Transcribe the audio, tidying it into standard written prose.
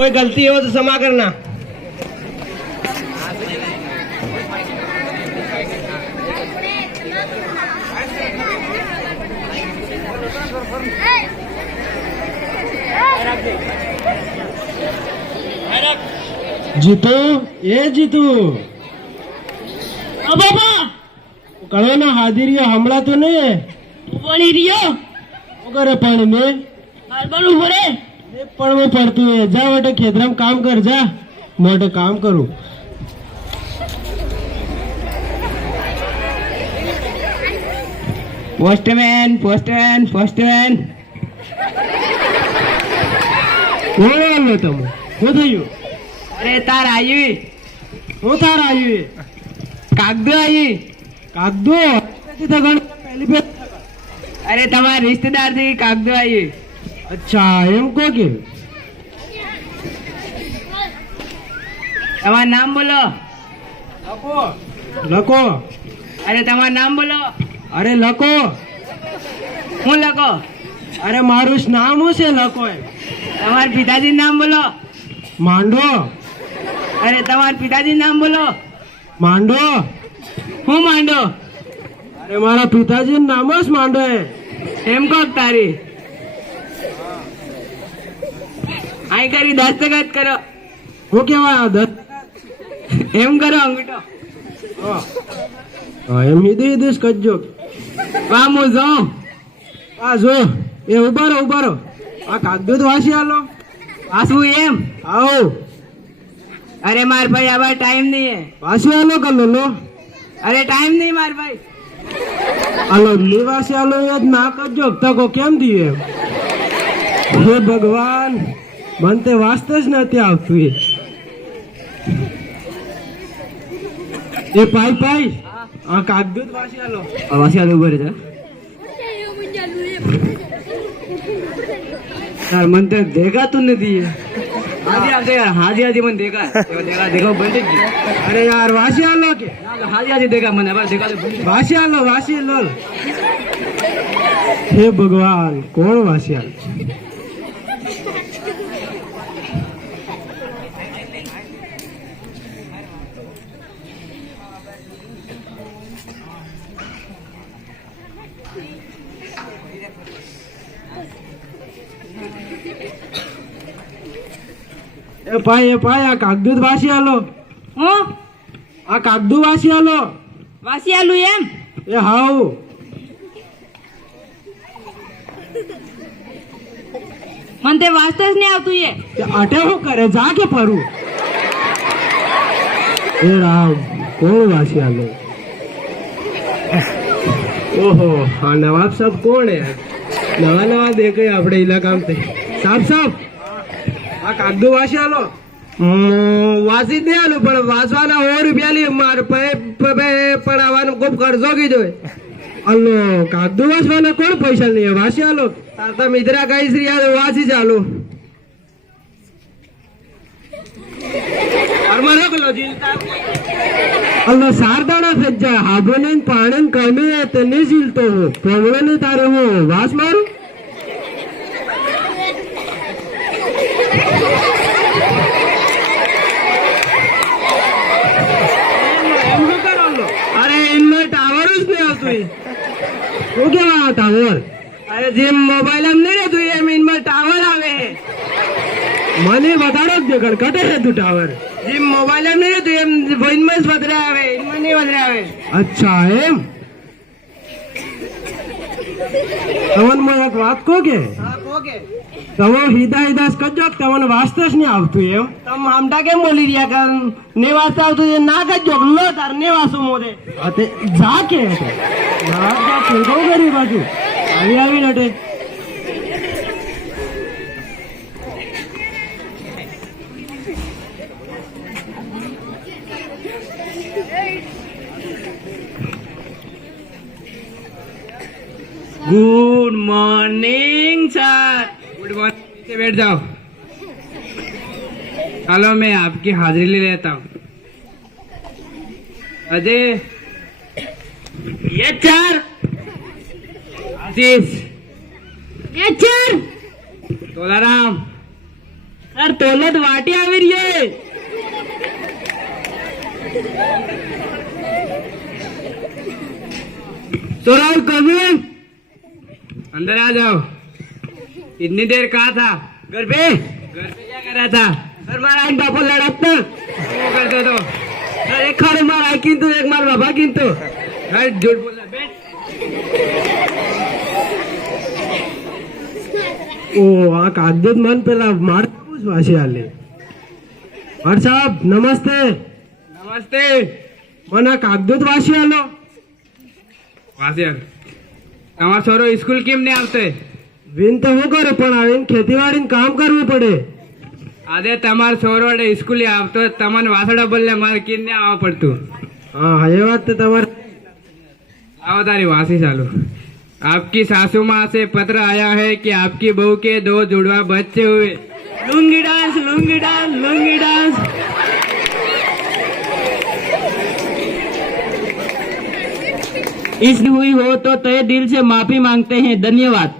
कोई गलती हो तो क्षमा करना। जीतू, ये जीतू બાપા कहो ना हाजिर हमला तो नहीं है પડી રહ્યો वो करे पण में હાલવાનું પડે पण में पड़तू है जा बेटे खेतरम काम कर जा मोटे काम करूं पोस्टमैन पोस्टमैन पोस्टमैन वो लो तुम वो थयो अरे तार आई वो थार आई कागदो आई कागदो तो गण पहली पे अरे तुम्हारे रिश्तेदार थी कागदो आई। अच्छा एम को के तुम्हारा नाम बोलो। लको अरे तुम्हारा नाम बोलो। अरे लको हूँ लको। अरे मारुष नाम हूँ से लको है तुम्हारे पिताजी नाम बोलो। मांडो अरे तुम्हारे पिताजी नाम बोलो। मांडो हूँ मांडो। अरे मारा पिताजी नाम ज मांडो है एम को तारी आई करी दस्तखत करो। वो केवा दस एम करो अंगूठो। એમ હિદે હિદેશ કરજો वाह मुझो આ જો એ ઉભા રહો આ કાગદો વાસી આલો आसू एम। આવો अरे मार भाई अब टाइम नहीं है। વાસી આલો કર લો अरे टाइम नहीं मार भाई। આલો લી વાસી આલો એ જ ના કરજો તકો કેમ દીએ હે ભગવાન મન તે વાસ્તે જ નથી આવતું એ પાઈ પાઈ આ કાગદો વાસી આલો वासी आलू ऊपर जा यार मन तो देखा तूने दी है। हाजी आप यार हाजी हाजी मन देखा देखा देखो बंद અરે યાર વાસી આલો કે हाजी हाजी देखा मैंने बस देखा વાસી આલો હે ભગવાન કોણ વાસી આલો એ ભાઈ આ કાગદૂત વાસી આલો હું આ કાગદુ વાસી આલો વાસી આલુ એમ એ હાઉ મને તે વાસ્તે જ નહીં આવતું એ તે અટે હું કરે જા કે ફરું એ રામ કોણ વાસી આલો ઓહો આ નવાબ સાહેબ કોણ હે નવા દેખે આપણે ઇલાકા में સાહેબ સાહેબ આ કાગદુ વાસી આલો વાસી જ નહીં આલું પણ વાસવાના 100 રૂપિયા લી માર પડાવવાનો ખૂબ ખર્ચો કીધો અલ્લો કાગદુ વાસવાના કોણ પૈસા લે વાસી આલો તાતા મિત્રા કઈ શ્રી યાર વાસી ચાલો અરમાનો કલો જીલતા અલ્લો સારદાણા ફેજા હાબોને પાણન કમે તે ને જીલતો હો પવળને તારે હો વાસ મારું अरे इनमें टावर नहीं आती वो क्या टावर अरे जिम मोबाइल में नहीं रहती है इनमें टावर आवे है मने बता रहा कटे है तू टावर जिम मोबाइल में नहीं रहती है इनमें बदले आवे इनमें नहीं बदले आवे अच्छा एम तमन में एक बात को के तमो हिदा करजो तमन वास्ते ज नहीं आवतु एम तम आमटा केम बोली रिया कर ने वास्ते आवतु जे ना करजो लो तार ने वासु मोदे अते जा के ना जा केगो गरी बाजू आवी लटे good morning sir. Good morning से बैठ जाओ। चलो मैं आपकी हाजिरी ले लेता हूँ। अजय ये 4 आशीष ये 4 तोलाराम સર તોલત વાટી આવી રહી है सोराव कमिंग अंदर आ जाओ इतनी देर कहाँ था घर पे क्या कर रहा था सर मारा इन बापा लड़त ना वो करते तो सर एक खाड़े मार आई किंतु एक मार बाबा किंतु हट झूठ बोला बैठ ओ आ कागदूत मन पेला मार पूछ वासी आले मार साहब नमस्ते नमस्ते मन आ कागदूत वासी आलो વાસિયાર તમારો છોરો સ્કૂલ કેમ નહીં આવતો વિન તો હું કરું પણ આવીને ખેતીવાડીને કામ કરવું પડે આજે તમારો છોરો સ્કૂલે આવતો તમને વાસડા બોલે મારે કેમ નહીં આવવા પડતું हाँ ये बात तो तुम्हारे आओ तारी वासी चालू आपकी सासू माँ से पत्र आया है कि आपकी बहू के 2 जुड़वा बच्चे हुए lungi dance lungi dance lungi dance इस हुई हो तो तय दिल से माफी मांगते हैं धन्यवाद